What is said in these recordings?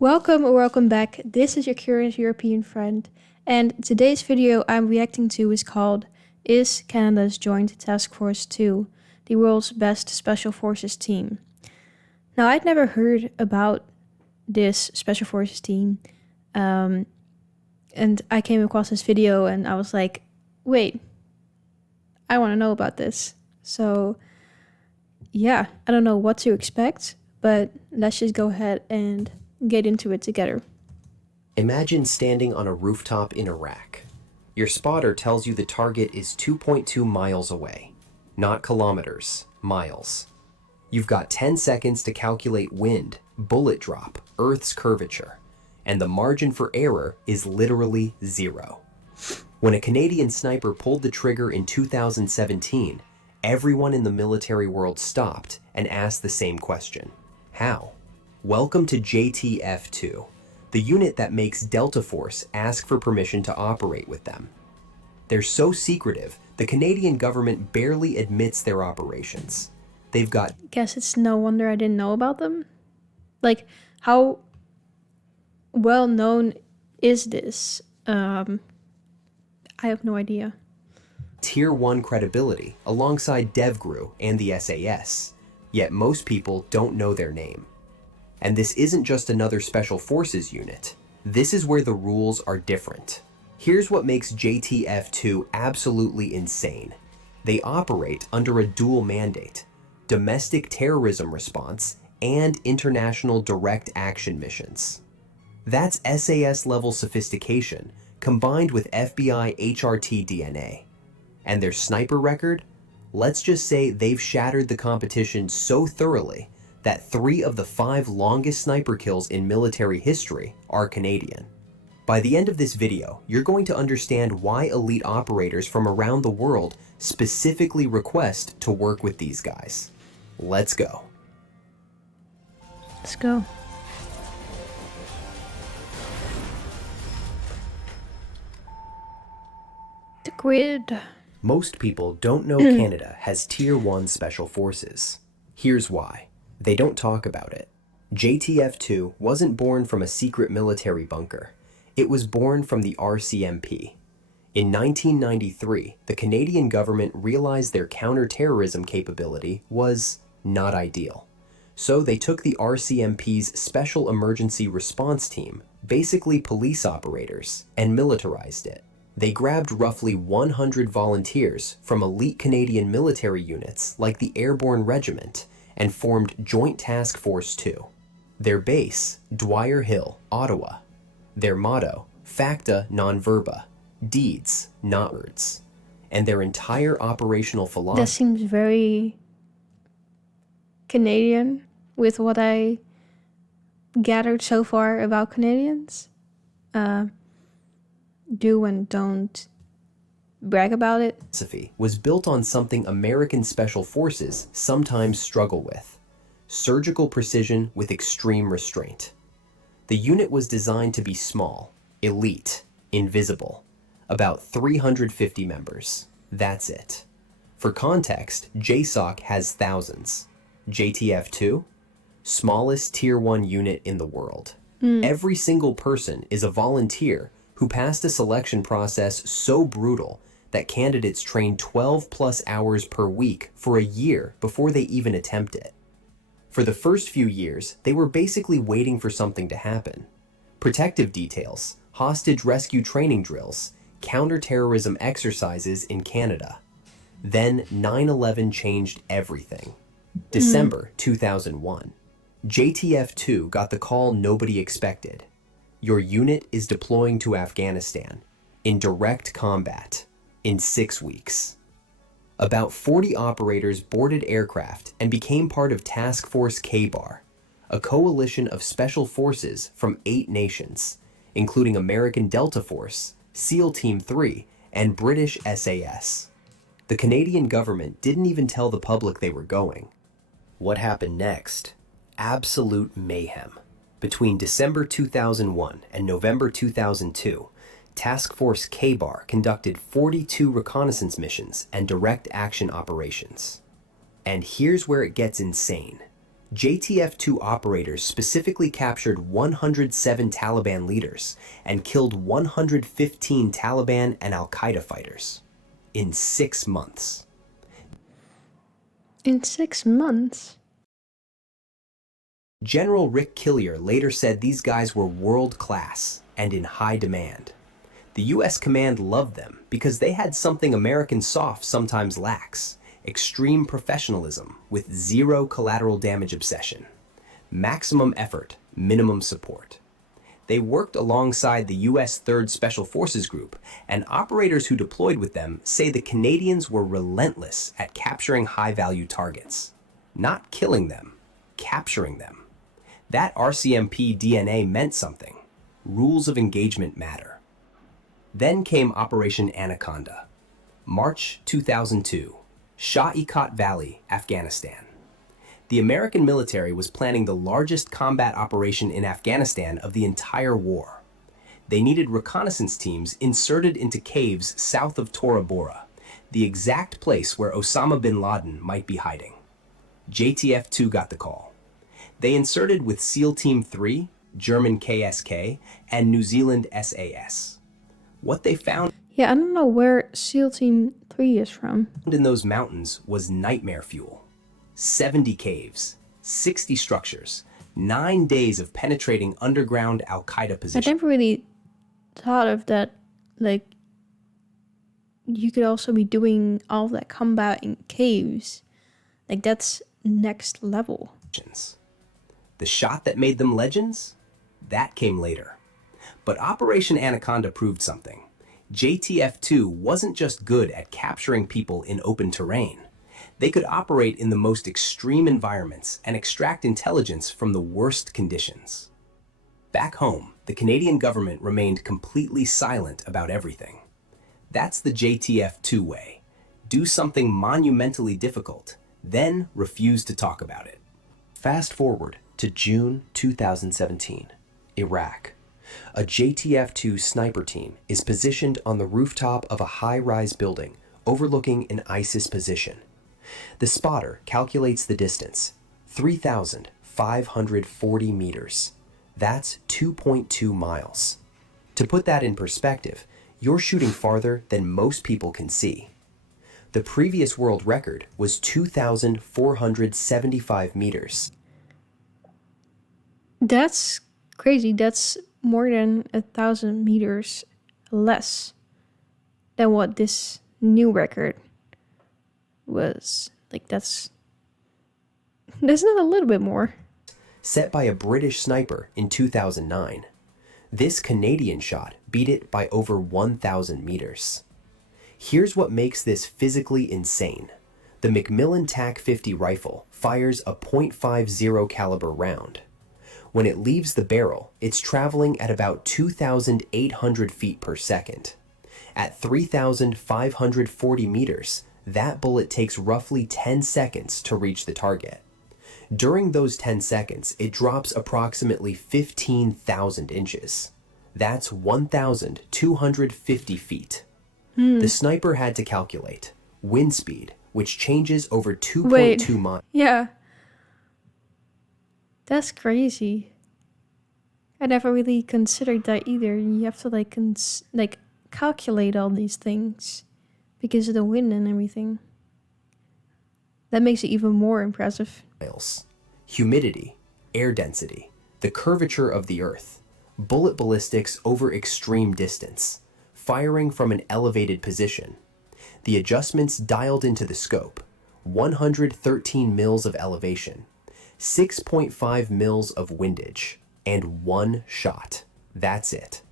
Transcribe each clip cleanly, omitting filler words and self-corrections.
Welcome or welcome back. This is your curious European friend, and today's video I'm reacting to is called Is Canada's Joint Task Force 2 the world's best special forces team? Now, I'd never heard about this special forces team, and I came across this video and I was like, wait, I want to know about this. So yeah, I don't know what to expect, but let's just go ahead and get into it together. Imagine standing on a rooftop in Iraq. Your spotter tells you the target is 2.2 miles away. Not kilometers, miles. You've got 10 seconds to calculate wind, bullet drop, Earth's curvature, and the margin for error is literally zero. When a Canadian sniper pulled the trigger in 2017, everyone in the military world stopped and asked the same question. How? Welcome to JTF-2, the unit that makes Delta Force ask for permission to operate with them. They're so secretive, the Canadian government barely admits their operations. They've got... Guess it's no wonder I didn't know about them. Like, how well known is this? I have no idea. Tier 1 credibility alongside DevGru and the SAS, yet most people don't know their name. And this isn't just another special forces unit. This is where the rules are different. Here's what makes JTF-2 absolutely insane. They operate under a dual mandate: domestic terrorism response and international direct action missions. That's SAS-level sophistication combined with FBI HRT DNA. And their sniper record? Let's just say they've shattered the competition so thoroughly that 3 of the 5 longest sniper kills in military history are Canadian. By the end of this video, you're going to understand why elite operators from around the world specifically request to work with these guys. Let's go. Let's go. The grid. Most people don't know Canada has Tier 1 special forces. Here's why. They don't talk about it. JTF-2 wasn't born from a secret military bunker. It was born from the RCMP. In 1993, the Canadian government realized their counter-terrorism capability was not ideal. So they took the RCMP's Special Emergency Response Team, basically police operators, and militarized it. They grabbed roughly 100 volunteers from elite Canadian military units like the Airborne Regiment and formed Joint Task Force 2. Their base, Dwyer Hill, Ottawa. Their motto, Facta non verba, deeds, not words. And their entire operational philosophy... That seems very Canadian with what I gathered so far about Canadians. Do and don't brag about it. Was built on something American Special Forces sometimes struggle with: surgical precision with extreme restraint. The unit was designed to be small, elite, invisible. About 350 members. That's it. For context, JSOC has thousands. JTF-2? Smallest Tier 1 unit in the world. Every single person is a volunteer who passed a selection process so brutal that candidates train 12+ hours per week for a year before they even attempt it. For the first few years, they were basically waiting for something to happen. Protective details, hostage rescue training drills, counter-terrorism exercises in Canada. Then 9/11 changed everything. December 2001. JTF-2 got the call nobody expected. Your unit is deploying to Afghanistan in direct combat in 6 weeks. About 40 operators boarded aircraft and became part of Task Force K-Bar, a coalition of special forces from 8 nations, including American Delta Force, SEAL Team 3, and British SAS. The Canadian government didn't even tell the public they were going. What happened next? Absolute mayhem. Between December 2001 and November 2002, Task Force K-Bar conducted 42 reconnaissance missions and direct action operations. And here's where it gets insane. JTF-2 operators specifically captured 107 Taliban leaders and killed 115 Taliban and Al-Qaeda fighters in 6 months. In 6 months? General Rick Killier later said these guys were world-class and in high demand. The U.S. command loved them because they had something American SOF sometimes lacks: extreme professionalism with zero collateral damage obsession. Maximum effort, minimum support. They worked alongside the U.S. 3rd Special Forces Group, and operators who deployed with them say the Canadians were relentless at capturing high-value targets. Not killing them, capturing them. That RCMP DNA meant something. Rules of engagement matter. Then came Operation Anaconda. March 2002, Shah-e-Khat Valley, Afghanistan. The American military was planning the largest combat operation in Afghanistan of the entire war. They needed reconnaissance teams inserted into caves south of Tora Bora, the exact place where Osama bin Laden might be hiding. JTF-2 got the call. They inserted with SEAL Team 3, German KSK, and New Zealand SAS. What they found Yeah, I don't know where SEAL Team 3 is from. in those mountains was nightmare fuel. 70 caves, 60 structures, 9 days of penetrating underground Al-Qaeda I positions. never really thought of that, like, you could also be doing all of that combat in caves. Like, that's next level. The shot that made them legends? That came later. But Operation Anaconda proved something. JTF-2 wasn't just good at capturing people in open terrain. They could operate in the most extreme environments and extract intelligence from the worst conditions. Back home, the Canadian government remained completely silent about everything. That's the JTF-2 way. Do something monumentally difficult, then refuse to talk about it. Fast forward to June 2017, Iraq. A JTF-2 sniper team is positioned on the rooftop of a high-rise building overlooking an ISIS position. The spotter calculates the distance, 3,540 meters. That's 2.2 miles. To put that in perspective, you're shooting farther than most people can see. The previous world record was 2,475 meters. That's crazy. That's more than 1,000 meters less than what this new record was. Like, that's not a little bit more. Set by a British sniper in 2009. This Canadian shot beat it by over 1,000 meters. Here's what makes this physically insane. The Macmillan TAC-50 rifle fires a .50 caliber round. When it leaves the barrel, it's traveling at about 2,800 feet per second. At 3,540 meters, that bullet takes roughly 10 seconds to reach the target. During those 10 seconds, it drops approximately 15,000 inches. That's 1,250 feet. The sniper had to calculate wind speed, which changes over 2.2 miles. Yeah. That's crazy. I never really considered that either. You have to like calculate all these things because of the wind and everything. That makes it even more impressive. Humidity, air density, the curvature of the earth, bullet ballistics over extreme distance, firing from an elevated position. The adjustments dialed into the scope, 113 mils of elevation, 6.5 mils of windage, and 1 shot. That's it.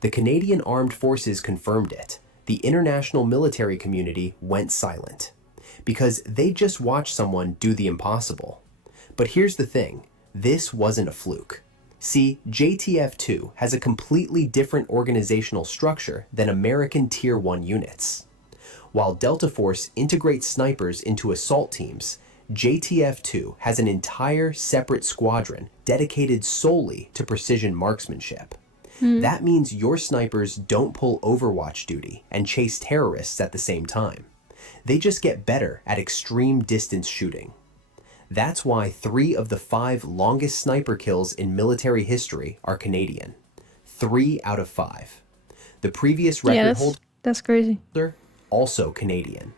The Canadian Armed Forces confirmed it. The international military community went silent because they just watched someone do the impossible. But here's the thing, this wasn't a fluke. See, JTF-2 has a completely different organizational structure than American Tier 1 units. While Delta Force integrates snipers into assault teams, JTF-2 has an entire separate squadron dedicated solely to precision marksmanship. That means your snipers don't pull Overwatch duty and chase terrorists at the same time. They just get better at extreme distance shooting. That's why 3 of the 5 longest sniper kills in military history are Canadian. 3 out of 5. The previous Yeah, record holder, that's crazy. also Canadian.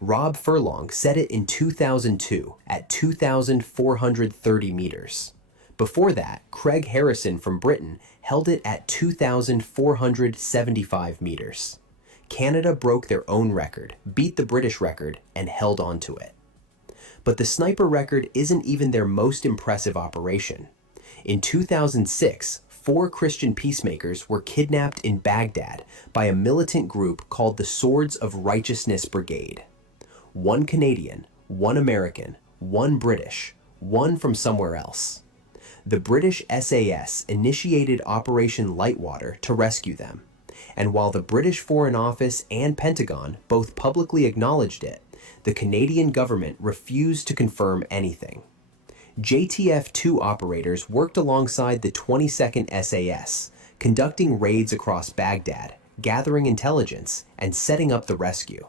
Rob Furlong set it in 2002 at 2,430 meters. Before that, Craig Harrison from Britain held it at 2,475 meters. Canada broke their own record, beat the British record, and held on to it. But the sniper record isn't even their most impressive operation. In 2006, 4 Christian peacemakers were kidnapped in Baghdad by a militant group called the Swords of Righteousness Brigade. 1 Canadian, 1 American, 1 British, 1 from somewhere else. The British SAS initiated Operation Lightwater to rescue them. And while the British Foreign Office and Pentagon both publicly acknowledged it, the Canadian government refused to confirm anything. JTF-2 operators worked alongside the 22nd SAS, conducting raids across Baghdad, gathering intelligence, and setting up the rescue.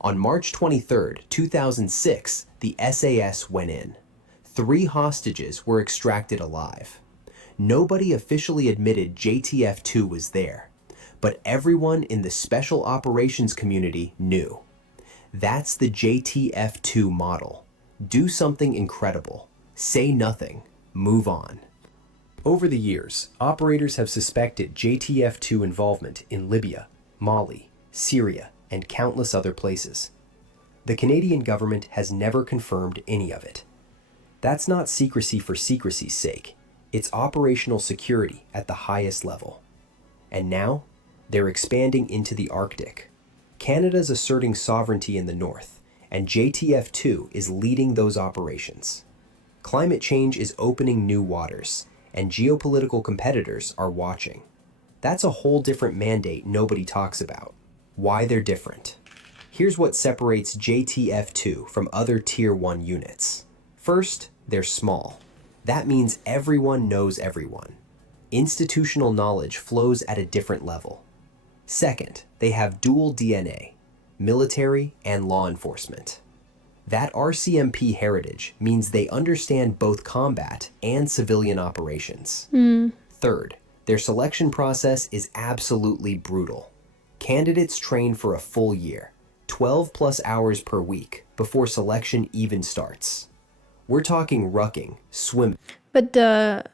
On March 23, 2006, the SAS went in. 3 hostages were extracted alive. Nobody officially admitted JTF-2 was there, but everyone in the special operations community knew. That's the JTF-2 model. Do something incredible. Say nothing. Move on. Over the years, operators have suspected JTF-2 involvement in Libya, Mali, Syria, and countless other places. The Canadian government has never confirmed any of it. That's not secrecy for secrecy's sake. It's operational security at the highest level. And now, they're expanding into the Arctic. Canada's asserting sovereignty in the north, and JTF-2 is leading those operations. Climate change is opening new waters, and geopolitical competitors are watching. That's a whole different mandate nobody talks about. Why they're different. Here's what separates JTF-2 from other Tier 1 units. First, they're small. That means everyone knows everyone. Institutional knowledge flows at a different level. Second, they have dual DNA, military and law enforcement. That RCMP heritage means they understand both combat and civilian operations. Third, their selection process is absolutely brutal. Candidates train for a full year, 12 plus hours per week, before selection even starts. We're talking rucking, swimming. But the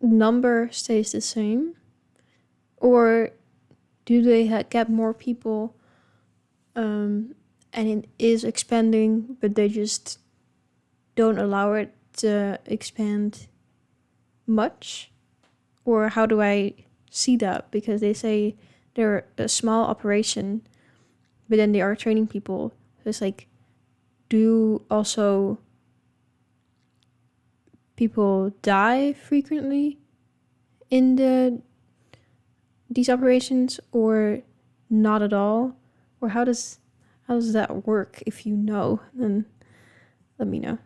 number stays the same? Or do they get more people and it is expanding, but they just don't allow it to expand much? Or how do I see that? Because they say they're a small operation, but then they are training people. So it's like, do also people die frequently in these operations, or not at all? Or how does that work? If you know, then let me know.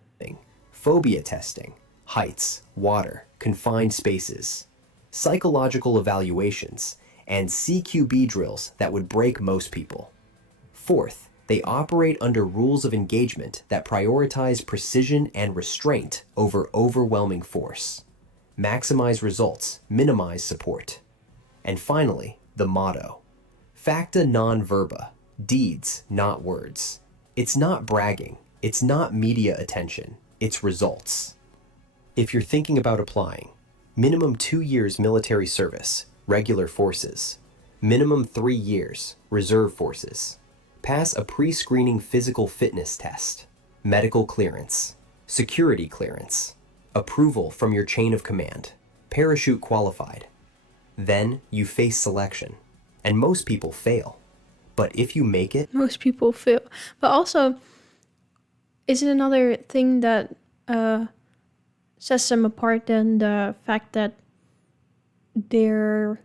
Phobia testing, heights, water, confined spaces, psychological evaluations, and CQB drills that would break most people. Fourth, they operate under rules of engagement that prioritize precision and restraint over overwhelming force. Maximize results, minimize support. And finally, the motto. Facta non verba, deeds, not words. It's not bragging, it's not media attention, it's results. If you're thinking about applying, minimum 2 years military service, regular forces. Minimum 3 years, reserve forces. Pass a pre-screening physical fitness test. Medical clearance. Security clearance. Approval from your chain of command. Parachute qualified. Then you face selection. And most people fail. But if you make it... Most people fail. But also, is it another thing that sets them apart than the fact that they're...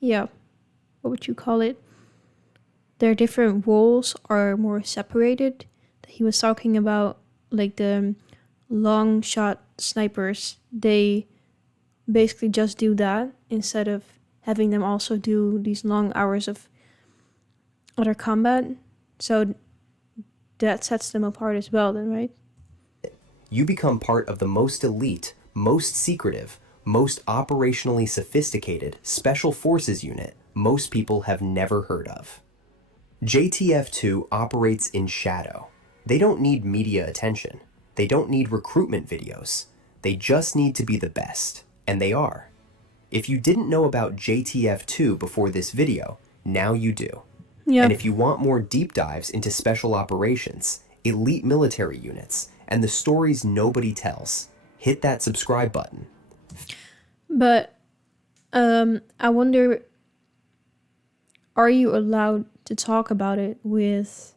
Yeah, what would you call it? Their different roles are more separated. He was talking about like the long shot snipers. They basically just do that instead of having them also do these long hours of other combat. So that sets them apart as well then, right? You become part of the most elite, most secretive, most operationally sophisticated special forces unit most people have never heard of. JTF-2 operates in shadow. They don't need media attention. They don't need recruitment videos. They just need to be the best, and they are. If you didn't know about JTF-2 before this video, now you do. Yeah. And if you want more deep dives into special operations, elite military units, and the stories nobody tells, hit that subscribe button. But I wonder, are you allowed to talk about it with,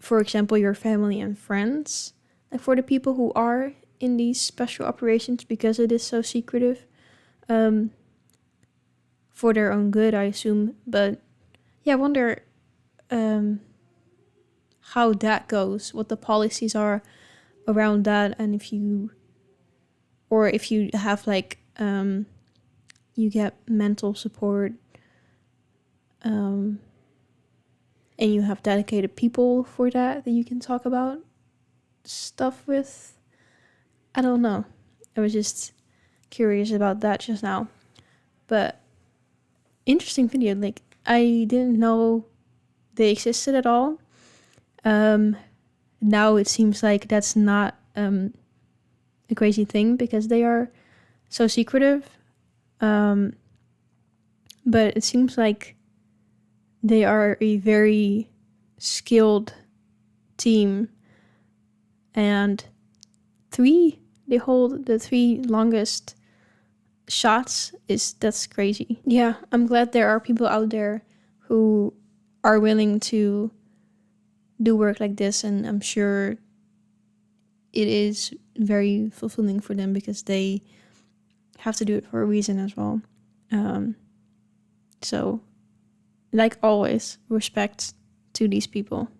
for example, your family and friends? Like for the people who are in these special operations, because it is so secretive, for their own good, I assume. But yeah, I wonder how that goes, what the policies are around that, and if you have like you get mental support, and you have dedicated people for that you can talk about stuff with. I don't know. I was just curious about that just now. But interesting video. Like, I didn't know they existed at all. Now it seems like that's not a crazy thing because they are so secretive. But it seems like they are a very skilled team, and they hold the 3 longest shots. That's crazy. Yeah, I'm glad there are people out there who are willing to do work like this, and I'm sure it is very fulfilling for them because they have to do it for a reason as well. So, like always, respect to these people.